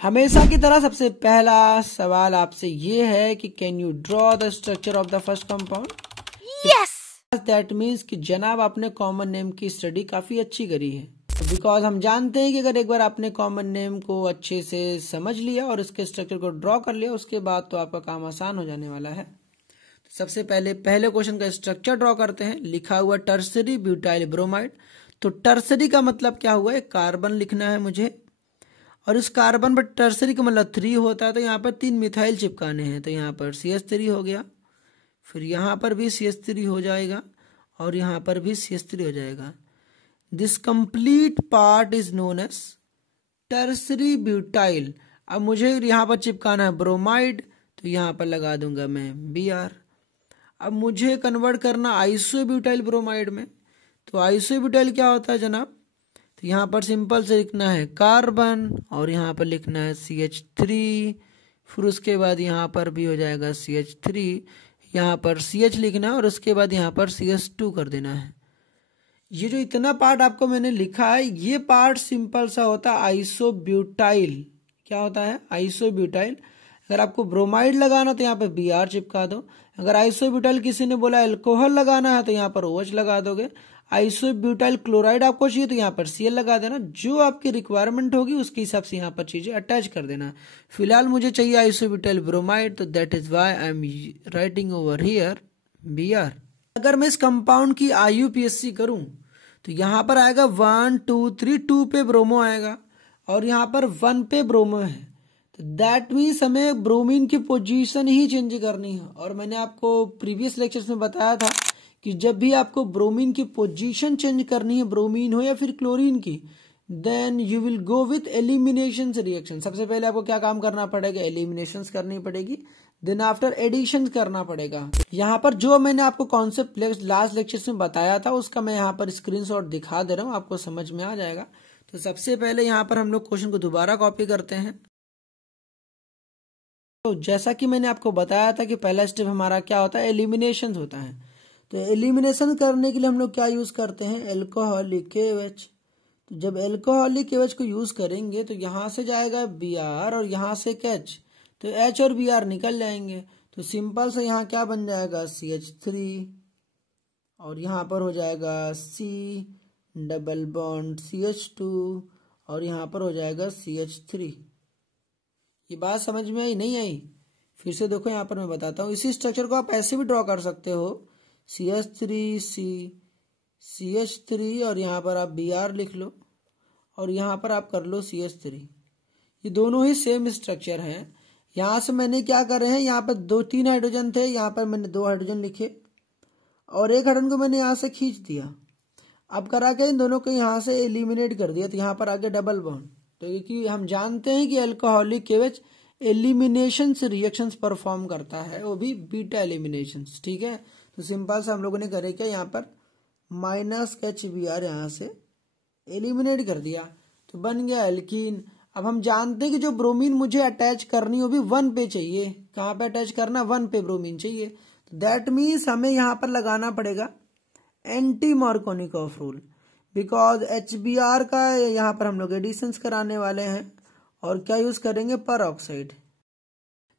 हमेशा की तरह सबसे पहला सवाल आपसे ये है कि can you draw the structure of the first compound. Yes. That means कि जनाब आपने कॉमन नेम की स्टडी काफी अच्छी करी है, बिकॉज हम जानते हैं कि अगर एक बार आपने कॉमन नेम को अच्छे से समझ लिया और उसके स्ट्रक्चर को ड्रॉ कर लिया, उसके बाद तो आपका काम आसान हो जाने वाला है। तो सबसे पहले क्वेश्चन का स्ट्रक्चर ड्रॉ करते हैं। लिखा हुआ टर्सरी ब्यूटाइल ब्रोमाइड। तो टर्सरी का मतलब क्या हुआ, एक कार्बन लिखना है मुझे, और इस कार्बन पर टर्सरी का मतलब 3 होता है, तो यहाँ पर 3 मिथाइल चिपकाने हैं। तो यहाँ पर CH3 हो गया, फिर यहाँ पर भी CH3 हो जाएगा, और यहाँ पर भी CH3 हो जाएगा। This complete part is known as tertiary butyl. अब मुझे यहाँ पर चिपकाना है ब्रोमाइड, तो यहाँ पर लगा दूंगा मैं Br। अब मुझे कन्वर्ट करना आइसोब्यूटाइल ब्रोमाइड में, तो आइसोब्यूटाइल क्या होता है जनाब, तो यहाँ पर सिंपल से लिखना है कार्बन, और यहाँ पर लिखना है CH3, फिर उसके बाद यहाँ पर भी हो जाएगा CH3, यहाँ पर CH लिखना है, और उसके बाद यहाँ पर CH2 कर देना है। ये जो इतना पार्ट आपको मैंने लिखा है, ये पार्ट सिंपल सा होता है आइसोब्यूटाइल। क्या होता है, आइसोब्यूटाइल। अगर आपको ब्रोमाइड लगाना तो यहाँ पे Br चिपका दो। अगर आइसोब्यूटाइल किसी ने बोला अल्कोहल लगाना है तो यहाँ पर OH लगा दोगे। आइसोब्यूटाइल क्लोराइड आपको चाहिए तो यहाँ पर Cl लगा देना। जो आपकी रिक्वायरमेंट होगी उसके हिसाब से यहाँ पर चीजें अटैच कर देना। फिलहाल मुझे चाहिए आइसोब्यूटाइल ब्रोमाइड, तो that is why I am writing over here Br। अगर मैं इस कंपाउंड की IUPAC करूं तो यहाँ पर आएगा 1 2 3, 2 पे ब्रोमो आएगा, और यहाँ पर 1 पे ब्रोमो है। तो दैट मीन्स हमें ब्रोमीन की पोजीशन ही चेंज करनी है। और मैंने आपको प्रीवियस लेक्चर्स में बताया था कि जब भी आपको ब्रोमीन की पोजीशन चेंज करनी है, ब्रोमीन हो या फिर क्लोरीन की, then you will go with elimination reaction. सबसे पहले आपको क्या काम करना पड़ेगा, एलिमिनेशन करनी पड़ेगी, देन आफ्टर एडिशन करना पड़ेगा। यहाँ पर जो मैंने आपको कॉन्सेप्ट लास्ट लेक्चर में बताया था उसका मैं यहाँ पर स्क्रीनशॉट दिखा दे रहा हूँ, आपको समझ में आ जाएगा। तो सबसे पहले यहाँ पर हम लोग क्वेश्चन को दोबारा कॉपी करते हैं। तो जैसा कि मैंने आपको बताया था कि पहला स्टेप हमारा क्या होता है, एलिमिनेशन होता है। तो एलिमिनेशन करने के लिए हम लोग क्या यूज करते हैं, एल्कोहलिक KOH। तो जब एल्कोहलिक KOH को यूज करेंगे तो यहाँ से जाएगा Br और यहाँ से H, तो H और Br निकल जाएंगे। तो सिंपल से यहाँ क्या बन जाएगा, CH3, और यहाँ पर हो जाएगा C डबल बॉन्ड CH2, और यहाँ पर हो जाएगा CH3। ये बात समझ में आई नहीं आई, फिर से देखो यहाँ पर मैं बताता हूँ। इसी स्ट्रक्चर को आप ऐसे भी ड्रॉ कर सकते हो, CH3 CH3, और यहाँ पर आप Br लिख लो, और यहाँ पर आप कर लो CH3। ये दोनों ही सेम स्ट्रक्चर हैं। यहाँ से मैंने क्या करे हैं, यहाँ पर 2-3 हाइड्रोजन थे, यहाँ पर मैंने 2 हाइड्रोजन लिखे, और एक हाइड्रोजन को मैंने यहाँ से खींच दिया। अब करा के इन दोनों को यहाँ से एलिमिनेट कर दिया, तो यहाँ पर आगे डबल बॉन्ड। तो क्योंकि हम जानते हैं कि अल्कोहलिक KOH एलिमिनेशन से रिएक्शंस परफॉर्म करता है, वो भी बीटा एलिमिनेशन, ठीक है। तो सिंपल से हम लोगों ने करे क्या, यहाँ पर -HBr यहाँ से एलिमिनेट कर दिया, तो बन गया एल्कीन। अब हम जानते हैं कि जो ब्रोमीन मुझे अटैच करनी वो भी 1 पे चाहिए। कहाँ पे अटैच करना, 1 पे ब्रोमीन चाहिए। तो दैट मीन्स हमें यहाँ पर लगाना पड़ेगा anti Markovnikov rule, because HBr का यहाँ पर हम लोग एडिशन कराने वाले हैं, और क्या यूज करेंगे, परऑक्साइड।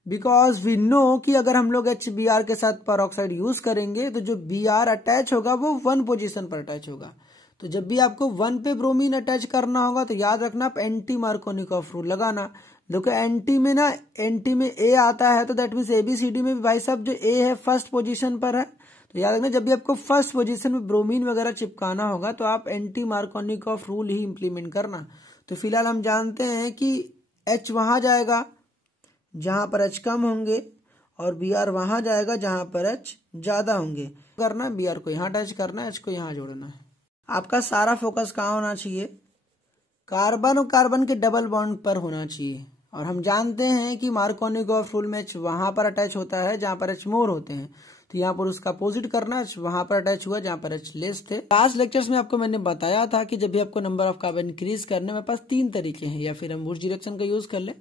बिकॉज वी नो कि अगर हम लोग HBr के साथ परऑक्साइड यूज करेंगे तो जो Br अटैच होगा वो 1 पोजीशन पर अटैच होगा। तो जब भी आपको 1 पे ब्रोमीन अटैच करना होगा तो याद रखना आप एंटी मार्कोनिकॉफ रूल लगाना। देखो एंटी में A आता है, तो दैट मीन्स ABCD में भी भाई साहब जो A है फर्स्ट पोजीशन पर है। तो याद रखना जब भी आपको फर्स्ट पोजीशन में ब्रोमीन वगैरह चिपकाना होगा तो आप एंटी मार्कोनिकॉफ रूल ही इंप्लीमेंट करना। तो फिलहाल हम जानते हैं कि H वहां जाएगा जहां पर H कम होंगे, और Br वहां जाएगा जहां पर H ज्यादा होंगे। करना Br को यहाँ अटैच करना है, H को यहाँ जोड़ना है। आपका सारा फोकस कहाँ होना चाहिए, कार्बन और कार्बन के डबल बॉन्ड पर होना चाहिए। और हम जानते हैं कि मार्कोनिकॉफ रूल में H वहां पर अटैच होता है जहां पर H मोर होते हैं, तो यहाँ पर उसका अपोजिट करना, वहां पर अटैच हुआ जहां पर H लेस थे। लास्ट लेक्चर्स में आपको मैंने बताया था कि जब भी आपको नंबर ऑफ कार्बन इंक्रीज करने में पास 3 तरीके हैं, या फिर हम वुड्स डायरेक्शन का यूज कर ले।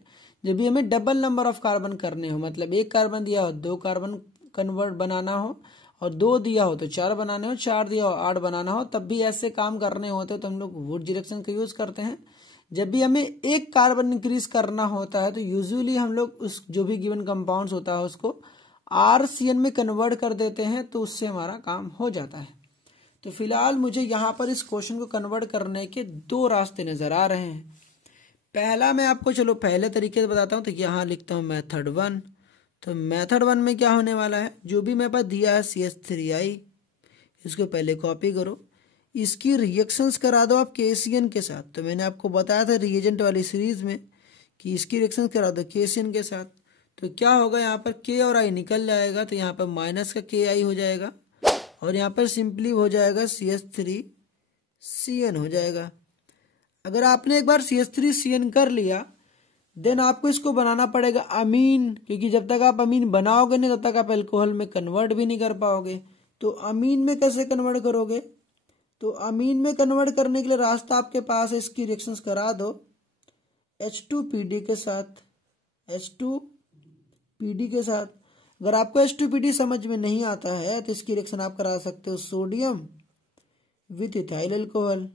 जब भी हमें डबल नंबर ऑफ कार्बन करने हो, मतलब 1 कार्बन दिया हो 2 कार्बन कन्वर्ट बनाना हो, और 2 दिया हो तो 4 बनाने हो, 4 दिया हो 8 बनाना हो, तब भी ऐसे काम करने होते तो हम लोग वुड्स डायरेक्शन का यूज करते हैं। जब भी हमें एक कार्बन इंक्रीज करना होता है तो यूजुअली हम लोग उस जो भी गिवन कंपाउंड्स होता है उसको RCN में कन्वर्ट कर देते हैं, तो उससे हमारा काम हो जाता है। तो फिलहाल मुझे यहाँ पर इस क्वेश्चन को कन्वर्ट करने के दो रास्ते नजर आ रहे हैं। पहला मैं आपको चलो पहले तरीके से बताता हूँ। तो यहाँ लिखता हूँ मेथड 1। तो मेथड 1 में क्या होने वाला है, जो भी मेरे पास दिया है CH3I, इसको पहले कॉपी करो, इसकी रिएक्शंस करा दो आप KCN के साथ। तो मैंने आपको बताया था रिएजेंट वाली सीरीज में कि इसकी रिएक्शंस करा दो KCN के साथ। तो क्या होगा, यहाँ पर K और I निकल जाएगा, तो यहाँ पर माइनस का KI हो जाएगा और यहाँ पर सिंपली हो जाएगा CH3CN हो जाएगा। अगर आपने एक बार CH3CN कर लिया देन आपको इसको बनाना पड़ेगा अमीन, क्योंकि जब तक आप अमीन बनाओगे नहीं तब तक आप अल्कोहल में कन्वर्ट भी नहीं कर पाओगे। तो अमीन में कैसे कन्वर्ट करोगे, तो अमीन में कन्वर्ट करने के लिए रास्ता आपके पास है, इसकी रिएक्शंस करा दो H2PD के साथ, H2PD के साथ। अगर आपको H2PD समझ में नहीं आता है तो इसकी रिएक्शन आप करा सकते हो सोडियम विथ इथाइल अल्कोहल,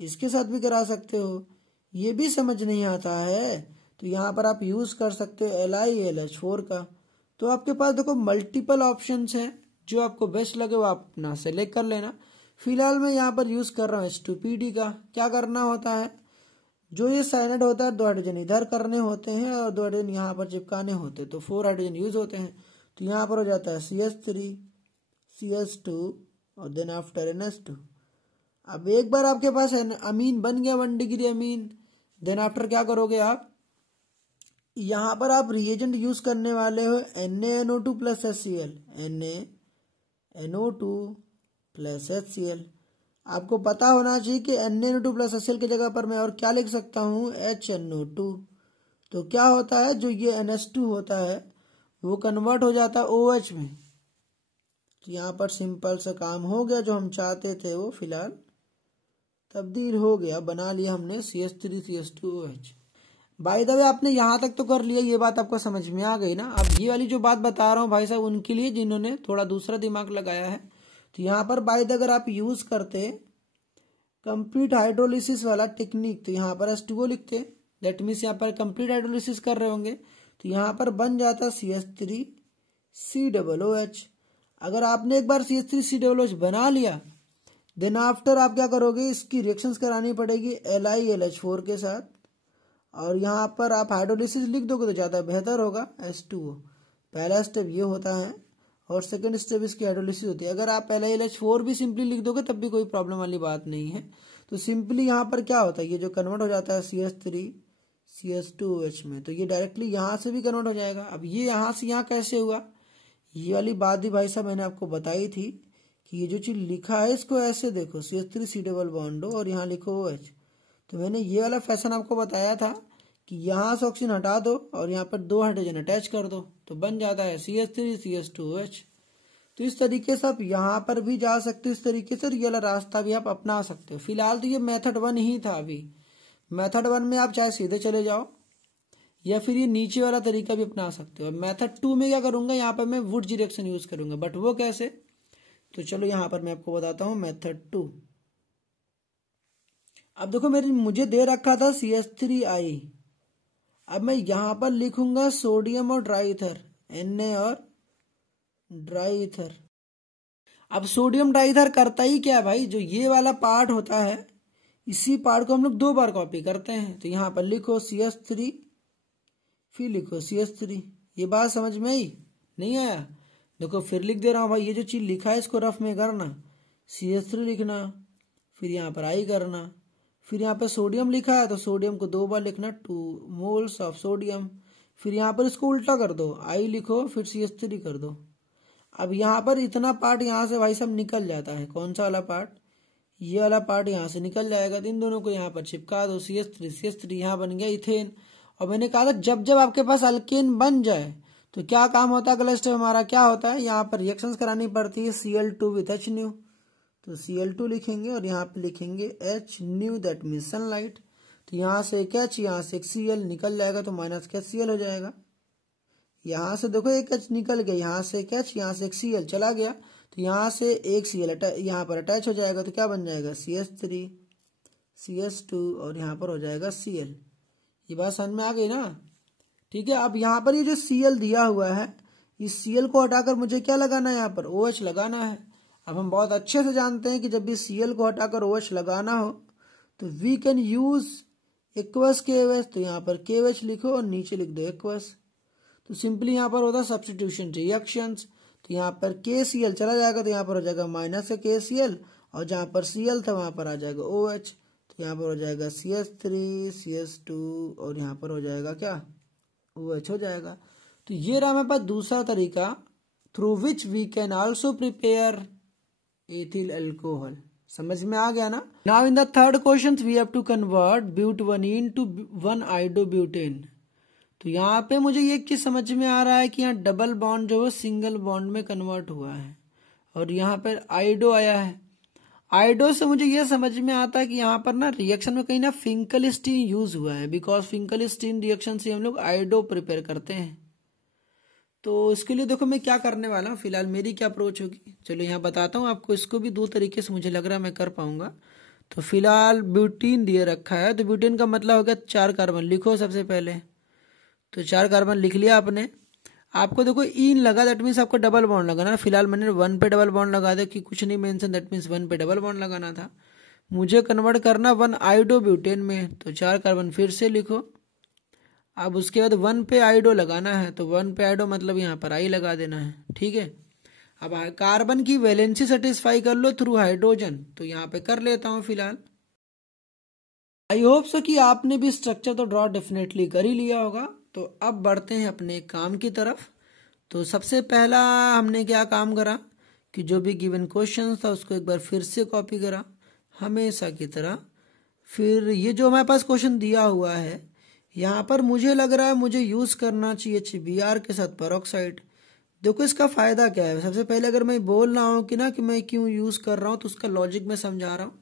इसके साथ भी करा सकते हो। ये भी समझ नहीं आता है तो यहाँ पर आप यूज कर सकते हो LiLH4 का। तो आपके पास देखो मल्टीपल ऑप्शंस हैं, जो आपको बेस्ट लगे वो आप अपना सेलेक्ट कर लेना। फिलहाल मैं यहाँ पर यूज कर रहा हूँ H2PD का। क्या करना होता है, जो ये साइनाइड होता है 2 हाइड्रोजन इधर करने होते हैं और 2 हाइड्रोजन यहाँ पर चिपकाने होते हैं, तो 4 हाइड्रोजन यूज होते हैं। तो यहाँ पर हो जाता है CH3 CH2 और देन आफ्टर NH2। अब एक बार आपके पास अमीन बन गया 1 डिग्री अमीन, देन आफ्टर क्या करोगे आप, यहाँ पर आप रिएजेंट यूज करने वाले हो NaNO2 plus HCl, NaNO2 plus HCl। आपको पता होना चाहिए कि NaNO2 प्लस HCl की जगह पर मैं और क्या लिख सकता हूँ, HNO2। तो क्या होता है, जो ये NH2 होता है वो कन्वर्ट हो जाता है OH में। तो यहाँ पर सिंपल सा काम हो गया, जो हम चाहते थे वो फिलहाल तब्दील हो गया, बना लिया हमने CH3CH2OH। बाय द वे आपने यहाँ तक तो कर लिया, ये बात आपको समझ में आ गई ना। अब ये वाली जो बात बता रहा हूँ भाई साहब उनके लिए जिन्होंने थोड़ा दूसरा दिमाग लगाया है। तो यहाँ पर बाय द अगर आप यूज करते कंप्लीट हाइड्रोलिसिस वाला टेक्निक, तो यहाँ पर H2O लिखते, दैट मीन्स यहाँ पर कंप्लीट हाइड्रोलिसिस कर रहे होंगे, तो यहाँ पर बन जाता CH3COOH। अगर आपने एक बार CH3COOH बना लिया देन आफ्टर आप क्या करोगे, इसकी रिएक्शंस करानी पड़ेगी LiLH4 के साथ, और यहाँ पर आप हाइड्रोलिसिस लिख दोगे तो ज़्यादा बेहतर होगा H2O। पहला स्टेप ये होता है और सेकंड स्टेप इसकी हाइड्रोलिसिस होती है। अगर आप LiLH4 भी सिंपली लिख दोगे तब भी कोई प्रॉब्लम वाली बात नहीं है। तो सिंपली यहाँ पर क्या होता है, ये जो कन्वर्ट हो जाता है CH3CH2OH में, तो ये डायरेक्टली यहाँ से भी कन्वर्ट हो जाएगा। अब ये यहाँ से यहाँ कैसे हुआ, ये वाली बात ही भाई साहब मैंने आपको बताई थी कि ये जो चीज लिखा है इसको ऐसे देखो, CH3C डबल बॉन्ड और यहाँ लिखो OH। तो मैंने ये वाला फैशन आपको बताया था कि यहाँ से ऑक्सीजन हटा दो और यहाँ पर 2 हाइड्रोजन अटैच कर दो, तो बन जाता है CH3CH2OH। तो इस तरीके से आप यहाँ पर भी जा सकते हो, इस तरीके से ये वाला रास्ता भी आप अपना सकते हो। फिलहाल तो ये मेथड 1 ही था। अभी मेथड 1 में आप चाहे सीधे चले जाओ या फिर ये नीचे वाला तरीका भी अपना सकते हो। मेथड 2 में क्या करूंगा, यहाँ पर मैं वुड्स रिएक्शन यूज करूंगा, बट वो कैसे, तो चलो यहाँ पर मैं आपको बताता हूँ मेथड 2। अब देखो मुझे दे रखा था CH3I, अब मैं यहाँ पर लिखूंगा सोडियम और ड्राई ईथर, Na और ड्राई ईथर। अब सोडियम डाई ईथर करता ही क्या है भाई, जो ये वाला पार्ट होता है इसी पार्ट को हम लोग 2 बार कॉपी करते हैं। तो यहाँ पर लिखो CH3 फिर लिखो CH3। ये बात समझ में आई, नहीं आया, देखो फिर लिख दे रहा हूँ भाई, ये जो चीज लिखा है इसको रफ में करना, CH3 लिखना, फिर यहाँ पर I करना, फिर यहाँ पर सोडियम लिखा है तो सोडियम को 2 बार लिखना, 2 मोल्स ऑफ सोडियम, फिर यहाँ पर इसको उल्टा कर दो, I लिखो फिर CH3 कर दो। अब यहाँ पर इतना पार्ट यहाँ से भाई सब निकल जाता है, कौन सा वाला पार्ट, ये वाला पार्ट यहाँ से निकल जाएगा। इन दोनों को यहाँ पर चिपका दो, CH3 यहाँ बन गया इथेन। और मैंने कहा था जब जब आपके पास अल्केन बन जाए तो क्या काम होता है, अगला स्टेप हमारा क्या होता है, यहाँ पर रिएक्शंस करानी पड़ती है Cl2 विथ HNu। तो Cl2 लिखेंगे और यहाँ पे लिखेंगे HNu, दैट मीन सनलाइट। तो यहाँ से एक H यहाँ से एक Cl निकल जाएगा तो माइनस का Cl हो जाएगा। यहाँ से देखो एक H निकल गया, यहाँ से एक H यहाँ से एक Cl चला गया, तो यहाँ से एक Cl यहाँ पर अटैच हो जाएगा, तो क्या बन जाएगा CH3 CH2 और यहाँ पर हो जाएगा Cl। ये बात समझ में आ गई ना? ठीक है। अब यहाँ पर ये जो Cl दिया हुआ है, इस Cl को हटाकर मुझे क्या लगाना है? यहाँ पर OH लगाना है। अब हम बहुत अच्छे से जानते हैं कि जब भी Cl को हटाकर OH लगाना हो तो we can use aqueous KOH। तो यहाँ पर KOH लिखो और नीचे लिख दो एक्वस। तो सिंपली यहाँ पर होता है सब्स्टिट्यूशन रिएक्शंस। तो यहाँ पर KCl चला जाएगा तो यहाँ पर हो जाएगा माइनस का KCl, और जहाँ पर Cl था वहाँ पर आ जाएगा OH। तो यहाँ पर हो जाएगा CH3 CH2 और यहाँ पर हो जाएगा क्या? OH हो जाएगा। तो ये रहा हमारे पास दूसरा तरीका through which we can also prepare ethyl alcohol. समझ में आ गया ना? Now in the third question we have to convert butene to 1-आइडोब्यूटेन। तो यहाँ पे मुझे ये चीज समझ में आ रहा है कि यहाँ डबल बॉन्ड जो है सिंगल बॉन्ड में कन्वर्ट हुआ है और यहाँ पर आइडो आया है। आइडो से मुझे ये समझ में आता है कि यहाँ पर ना रिएक्शन में कहीं ना फिंकलस्टीन यूज हुआ है, बिकॉज फिंकलस्टीन रिएक्शन से हम लोग आइडो प्रिपेयर करते हैं। तो इसके लिए देखो मैं क्या करने वाला हूँ, फिलहाल मेरी क्या अप्रोच होगी चलो यहाँ बताता हूँ आपको। इसको भी दो तरीके से मुझे लग रहा है मैं कर पाऊंगा। तो फिलहाल ब्यूटीन दिए रखा है, तो ब्यूटीन का मतलब होगा 4 कार्बन। लिखो सबसे पहले, तो 4 कार्बन लिख लिया आपने। आपको देखो इन लगा, दैट मीन्स आपको डबल बॉन्ड लगाना है। फिलहाल मैंने 1 पे डबल बॉन्ड लगा दिया कि कुछ नहीं मेंशन, दैट मीन्स 1 पे डबल बॉन्ड लगाना था। मुझे कन्वर्ट करना 1-आइडोब्यूटेन में, तो 4 कार्बन फिर से लिखो। अब उसके बाद 1 पे आइडो लगाना है, तो 1 पे आइडो मतलब यहाँ पर आई लगा देना है। ठीक है। अब कार्बन की वैलेंसी सेटिस्फाई कर लो थ्रू हाइड्रोजन, तो यहाँ पे कर लेता हूँ फिलहाल। आई होप सो कि आपने भी स्ट्रक्चर तो ड्रॉ डेफिनेटली कर ही लिया होगा। तो अब बढ़ते हैं अपने काम की तरफ। तो सबसे पहला हमने क्या काम करा कि जो भी गिवन क्वेश्चन था उसको एक बार फिर से कॉपी करा हमेशा की तरह। फिर ये जो हमारे पास क्वेश्चन दिया हुआ है यहाँ पर मुझे लग रहा है मुझे यूज करना चाहिए HBr के साथ पेरोक्साइड। देखो इसका फायदा क्या है। सबसे पहले अगर मैं बोल रहा हूँ कि ना कि मैं क्यों यूज कर रहा हूँ तो उसका लॉजिक मैं समझा रहा हूँ।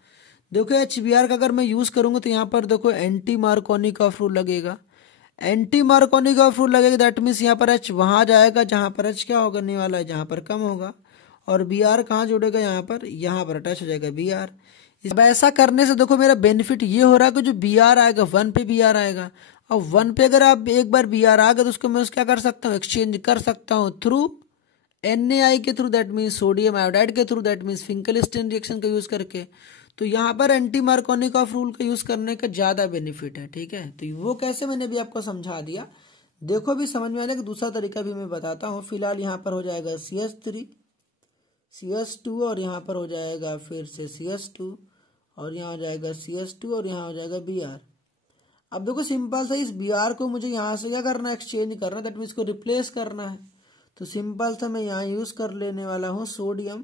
देखो HBr का अगर मैं यूज करूंगा तो यहाँ पर देखो एंटी मार्कोनिक ऑफ रूल लगेगा। एंटी मार्कोनिक ऑफ रूल लगेगा, दैट मीन्स यहाँ पर H वहां जाएगा जहां पर H क्या होने वाला है, जहां पर कम होगा। और Br कहाँ जुड़ेगा, यहाँ पर अटैच हो जाएगा Br। अब ऐसा करने से देखो मेरा बेनिफिट ये हो रहा है कि जो Br आएगा 1 पे Br आएगा। अब 1 पे अगर आप एक बार Br आ गया तो उसको मैं क्या कर सकता हूँ, एक्सचेंज कर सकता हूँ थ्रू NaI के through, that means sodium iodide के through, that means Finkelstein reaction का यूज करके। तो यहाँ पर एंटी मार्कोनिक ऑफ रूल का यूज करने का ज्यादा बेनिफिट है। ठीक है। तो वो कैसे मैंने भी आपको समझा दिया। देखो भी समझ में आया कि दूसरा तरीका भी मैं बताता हूँ। फिलहाल यहाँ पर हो जाएगा CH3 CH2 और यहाँ पर हो जाएगा फिर से CH2 और यहाँ हो जाएगा CH2 और यहाँ हो जाएगा Br। अब देखो सिंपल सा इस Br को मुझे यहाँ से क्या करना है, एक्सचेंज करना है, दैट मीन्स इसको रिप्लेस करना है। तो सिंपल सा मैं यहाँ यूज कर लेने वाला हूँ सोडियम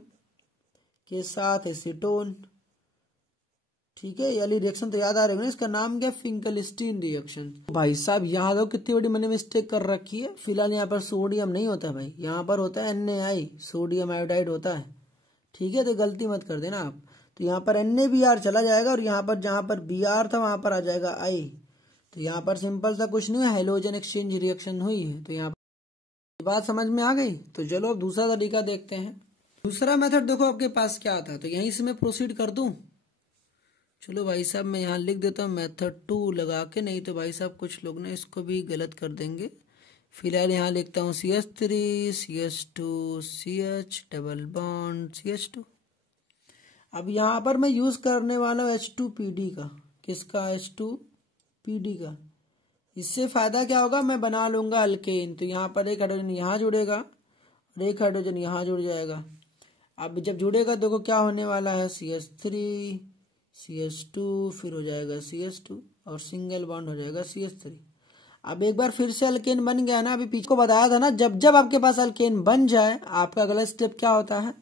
के साथ एसीटोन। ठीक है। यानी रिएक्शन तो याद आ रही है ना, इसका नाम क्या, फिंकलस्टीन रिएक्शन। भाई साहब यहाँ देखो कितनी बड़ी मैंने मिस्टेक कर रखी है। फिलहाल यहाँ पर सोडियम नहीं होता भाई, यहाँ पर होता है NaI, सोडियम आयोडाइड होता है। ठीक है। तो गलती मत कर देना आप। तो यहाँ पर NaBr चला जाएगा और यहाँ पर जहां पर Br था वहां पर आ जाएगा I। तो यहाँ पर सिंपल सा कुछ नहीं है, हेलोजन एक्सचेंज रिएक्शन हुई है। तो यहाँ पर बात समझ में आ गई। तो चलो अब दूसरा तरीका देखते हैं। दूसरा मेथड देखो आपके पास क्या था, तो यहीं से मैं प्रोसीड कर दूं। चलो भाई साहब मैं यहाँ लिख देता हूँ मेथड 2 लगा के, नहीं तो भाई साहब कुछ लोग ना इसको भी गलत कर देंगे। फिलहाल यहाँ लिखता हूँ CH3 CH2 CH double bond CH2। अब यहाँ पर मैं यूज करने वाला हूँ H2PD का। किसका, H2PD का। इससे फायदा क्या होगा, मैं बना लूंगा अल्केन। तो यहाँ पर एक हाइड्रोजन यहाँ जुड़ेगा और एक हाइड्रोजन यहाँ जुड़ जाएगा। अब जब जुड़ेगा देखो क्या होने वाला है, CH3 CH2 फिर हो जाएगा CH2 और सिंगल बॉन्ड हो जाएगा CH3। अब एक बार फिर से अल्केन बन गया ना। अभी पीछे को बताया था ना, जब जब आपके पास अल्केन बन जाए आपका अगला स्टेप क्या होता है,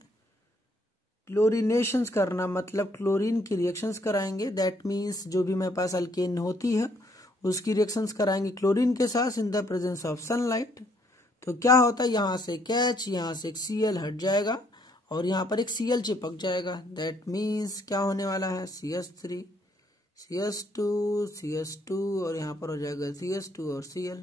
क्लोरीनेशंस करना, मतलब क्लोरीन की रिएक्शंस कराएंगे। दैट मीन्स जो भी मेरे पास अल्केन होती है उसकी रिएक्शंस कराएंगे क्लोरीन के साथ in the presence of sunlight. तो क्या होता है, यहाँ से कैच, यहाँ से एक Cl हट जाएगा और यहाँ पर एक Cl चिपक जाएगा। दैट मीन्स क्या होने वाला है, CH3 CH2 CH2 और यहाँ पर हो जाएगा CH2 और Cl।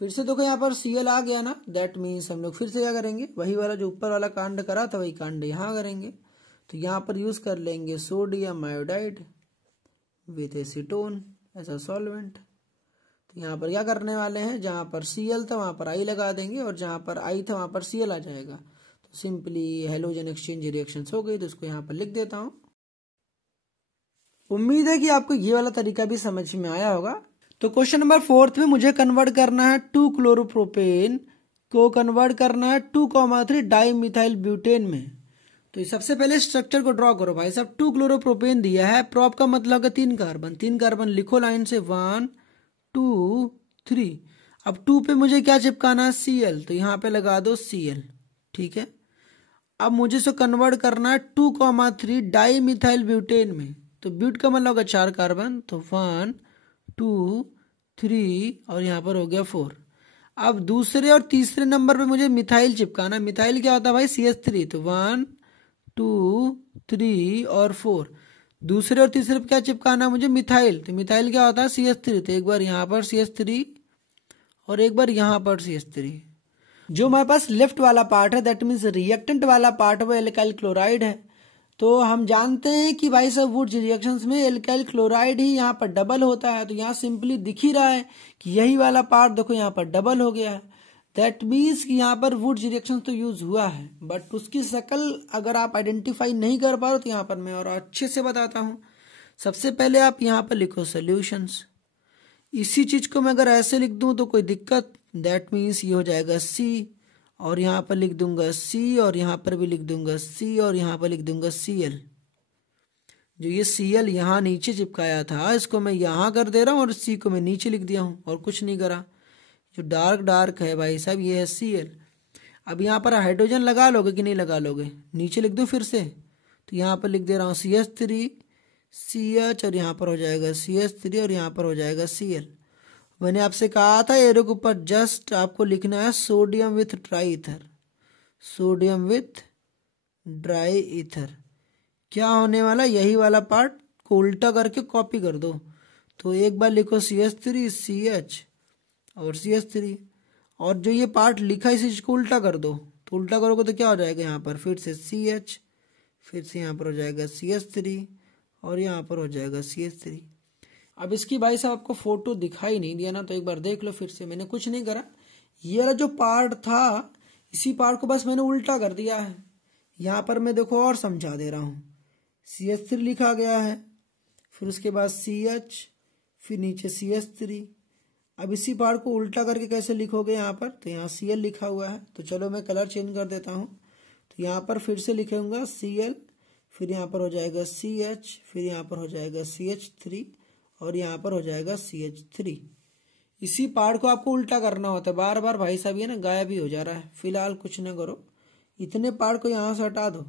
फिर से देखो यहाँ पर Cl आ गया ना, दैट मीन्स हम लोग फिर से क्या करेंगे, वही वाला जो ऊपर वाला कांड करा था वही कांड यहाँ करेंगे। तो यहाँ पर यूज कर लेंगे sodium iodide. With acetone as a solvent. तो यहाँ पर क्या करने वाले हैं, जहाँ पर Cl था वहाँ पर I लगा देंगे और जहाँ पर I था वहाँ पर Cl आ जाएगा। तो सिंपली हेलोजन एक्सचेंज रिएक्शंस हो गई। तो इसको यहाँ पर लिख देता हूँ। उम्मीद है कि आपको ये वाला तरीका भी समझ में आया होगा। तो क्वेश्चन नंबर 4 में मुझे कन्वर्ट करना है 2 क्लोरोप्रोपेन को कन्वर्ट करना है 2,3 डाईमिथाइल ब्यूटेन में। तो सबसे पहले स्ट्रक्चर को ड्रॉ करो भाई साहब। 2 क्लोरोप्रोपेन दिया है, प्रोप का मतलब है 3 कार्बन। 3 कार्बन लिखो लाइन से 1 2 3। अब 2 पे मुझे क्या चिपकाना है, Cl, तो यहाँ पे लगा दो Cl। ठीक है, अब मुझे इसको कन्वर्ट करना है 2,3 डाईमिथाइल ब्यूटेन में। तो ब्यूट का मतलब होगा 4 कार्बन, तो 1 2 3 और यहाँ पर हो गया 4। अब दूसरे और तीसरे नंबर पे मुझे मिथाइल चिपकाना। मिथाइल क्या होता है भाई, CH3। तो 1 2 3 और 4। दूसरे और तीसरे पे क्या चिपकाना मुझे, मिथाइल। तो मिथाइल क्या होता है, CH3। तो एक बार यहाँ पर CH3 और एक बार यहाँ पर CH3। जो हमारे पास लेफ्ट वाला पार्ट है दैट मीन्स रिएक्टेंट वाला पार्ट वो एल्काइल क्लोराइड है। तो हम जानते हैं कि भाई साहब वुड्स रिएक्शंस में एल्काइल क्लोराइड ही यहाँ पर डबल होता है। तो यहाँ सिंपली दिख ही रहा है कि यही वाला पार्ट देखो यहाँ पर डबल हो गया है। दैट मीन्स कि यहाँ पर वुड्स रिएक्शन तो यूज हुआ है, बट उसकी शक्ल अगर आप आइडेंटिफाई नहीं कर पा रहे तो यहाँ पर मैं और अच्छे से बताता हूँ। सबसे पहले आप यहाँ पर लिखो सोल्यूशंस। इसी चीज को मैं अगर ऐसे लिख दूं तो कोई दिक्कत, दैट मीन्स ये हो जाएगा C और यहाँ पर लिख दूंगा C और यहाँ पर भी लिख दूंगा C और यहाँ पर लिख दूंगा Cl। जो ये Cl यहाँ नीचे चिपकाया था इसको मैं यहाँ कर दे रहा हूँ और C को मैं नीचे लिख दिया हूँ और कुछ नहीं करा। जो डार्क डार्क है भाई साहब ये है Cl। अब यहाँ पर हाइड्रोजन लगा लोगे कि नहीं लगा लोगे, नीचे लिख दूँ फिर से। तो यहाँ पर लिख दे रहा हूँ CH3 CH और यहाँ पर हो जाएगा CH3 और यहाँ पर हो जाएगा Cl। मैंने आपसे कहा था एरो के ऊपर जस्ट आपको लिखना है sodium with dry ether. Sodium with dry ether क्या होने वाला, यही वाला पार्ट को उल्टा करके कॉपी कर दो। तो एक बार लिखो CH3 CH और CH3 और जो ये पार्ट लिखा है इसी को उल्टा कर दो। तो उल्टा करोगे तो क्या हो जाएगा, यहाँ पर फिर से CH, फिर से यहाँ पर हो जाएगा CH3 और यहाँ पर हो जाएगा CH3। अब इसकी भाई साहब आपको फोटो दिखाई नहीं दिया ना, तो एक बार देख लो फिर से। मैंने कुछ नहीं करा, ये वाला जो पार्ट था इसी पार्ट को बस मैंने उल्टा कर दिया है। यहाँ पर मैं देखो और समझा दे रहा हूँ। CH3 लिखा गया है, फिर उसके बाद CH, फिर नीचे CH3। अब इसी पार्ट को उल्टा करके कैसे लिखोगे यहाँ पर, तो यहाँ Cl लिखा हुआ है। तो चलो मैं कलर चेंज कर देता हूँ। तो यहाँ पर फिर से लिखूंगा Cl, फिर यहाँ पर हो जाएगा CH, फिर यहाँ पर हो जाएगा CH3 और यहाँ पर हो जाएगा CH3। इसी पार्ट को आपको उल्टा करना होता है। बार बार भाई साहब ये ना गायब ही हो जा रहा है। फिलहाल कुछ ना करो, इतने पार्ट को यहाँ से हटा दो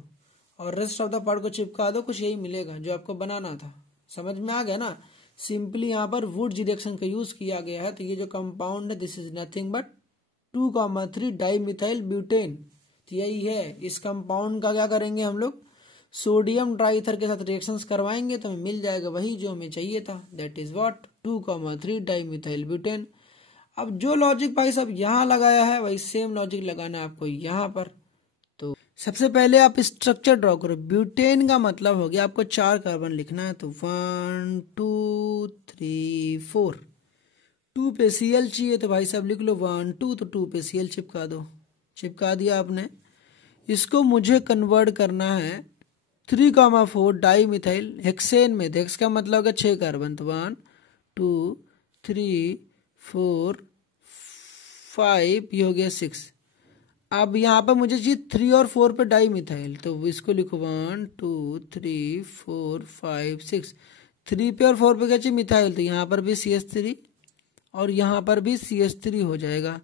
और रेस्ट ऑफ द पार्ट को चिपका दो, कुछ यही मिलेगा जो आपको बनाना था। समझ में आ गया ना। सिंपली यहाँ पर वुड्स रिएक्शन का यूज किया गया है। तो ये जो कंपाउंड है this is nothing but 2,3 dimethyl butane. तो यही है। इस कंपाउंड का क्या करेंगे हम लोग, सोडियम ड्राईथर के साथ रिएक्शंस करवाएंगे तो हमें मिल जाएगा वही जो हमें चाहिए था, that is what 2,3 dimethyl butane. अब जो लॉजिक भाई साहब यहाँ लगाया है वही सेम लॉजिक लगाना है आपको यहाँ पर। तो सबसे पहले आप स्ट्रक्चर ड्रॉ करो। ब्यूटेन का मतलब हो गया आपको 4 कार्बन लिखना है। तो 1 2 3 4। 2 पे Cl चाहिए तो भाई साहब लिख लो 1 2। तो 2 पे Cl चिपका दो। चिपका दिया आपने। इसको मुझे कन्वर्ट करना है 3,4 डाईमिथाइल हेक्सेन में। हेक्स का मतलब होगा 6 कार्बन। तो 1 2 3 4 5 ये हो गया 6। अब यहाँ पर मुझे चाहिए 3 और 4 पे डाईमिथाइल। तो इसको लिखो 1 2 3 4 5 6। 3 पे और 4 पे क्या चाहिए, मिथाइल। तो यहाँ पर भी CH3 और यहाँ पर भी CH3 हो जाएगा।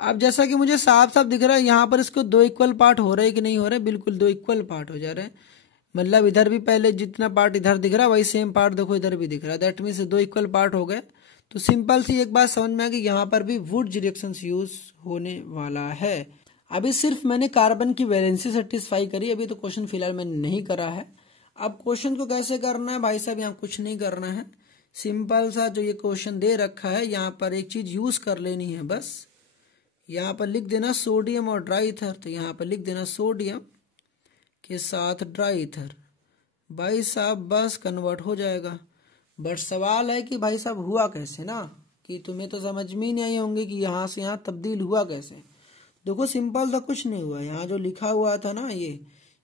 अब जैसा कि मुझे साफ साफ दिख रहा है यहाँ पर इसको 2 इक्वल पार्ट हो रहे हैं कि नहीं हो रहे, बिल्कुल 2 इक्वल पार्ट हो जा रहे हैं। मतलब इधर भी पहले जितना पार्ट इधर दिख रहा है वही सेम पार्ट देखो इधर भी दिख रहा है। दैट मीन्स 2 इक्वल पार्ट हो गए। तो सिंपल सी एक बात समझ में आ गई, यहाँ पर भी वुड्स रिएक्शंस यूज होने वाला है। अभी सिर्फ मैंने कार्बन की वैलेंसी सेटिस्फाई करी, अभी तो क्वेश्चन फिलहाल मैंने नहीं करा है। अब क्वेश्चन को कैसे करना है भाई साहब, यहाँ कुछ नहीं करना है। सिंपल सा जो ये क्वेश्चन दे रखा है यहाँ पर एक चीज यूज कर लेनी है बस। यहाँ पर लिख देना सोडियम और ड्राई ईथर। तो यहाँ पर लिख देना सोडियम के साथ ड्राई ईथर। भाई साहब बस कन्वर्ट हो जाएगा। बट सवाल है कि भाई साहब हुआ कैसे ना, कि तुम्हें तो समझ में ही नहीं आई होंगे कि यहाँ से यहाँ तब्दील हुआ कैसे। देखो सिंपल था, कुछ नहीं हुआ। यहाँ जो लिखा हुआ था ना, ये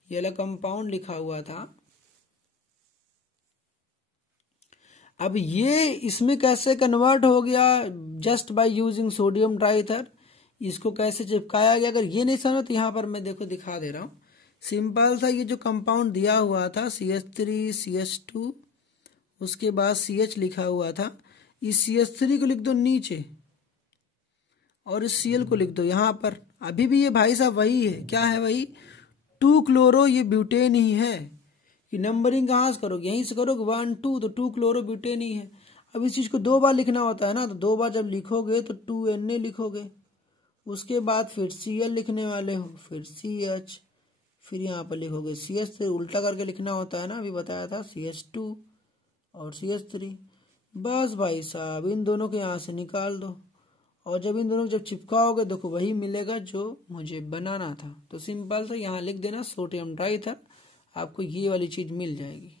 वाला कंपाउंड लिखा हुआ था, अब ये इसमें कैसे कन्वर्ट हो गया जस्ट बाय यूजिंग सोडियम ट्राइथर, इसको कैसे चिपकाया गया। अगर ये नहीं समझ तो यहाँ पर मैं देखो दिखा दे रहा हूँ। सिंपल था, ये जो कंपाउंड दिया हुआ था CH3 CH2, उसके बाद CH लिखा हुआ था, इस CH3 को लिख दो नीचे और इस Cl को लिख दो यहाँ पर। अभी भी ये भाई साहब वही है, क्या है वही, 2 क्लोरो, ये ब्यूटेन ही है। कि नंबरिंग कहाँ से करोगे, यहीं से करोगे 1 2, तो 2 क्लोरो ब्यूटेन ही है। अब इस चीज को 2 बार लिखना होता है ना, तो 2 बार जब लिखोगे तो 2Na लिखोगे, उसके बाद फिर Cl लिखने वाले हो, फिर CH, फिर यहाँ पर लिखोगे CH से उल्टा करके लिखना होता है ना, अभी बताया था CH2 और CH3। बस भाई साहब इन दोनों को यहाँ से निकाल दो, और जब इन दोनों को जब चिपकाओगे देखो वही मिलेगा जो मुझे बनाना था। तो सिंपल सा यहाँ लिख देना सोडियम ट्राइथर, आपको ये वाली चीज मिल जाएगी।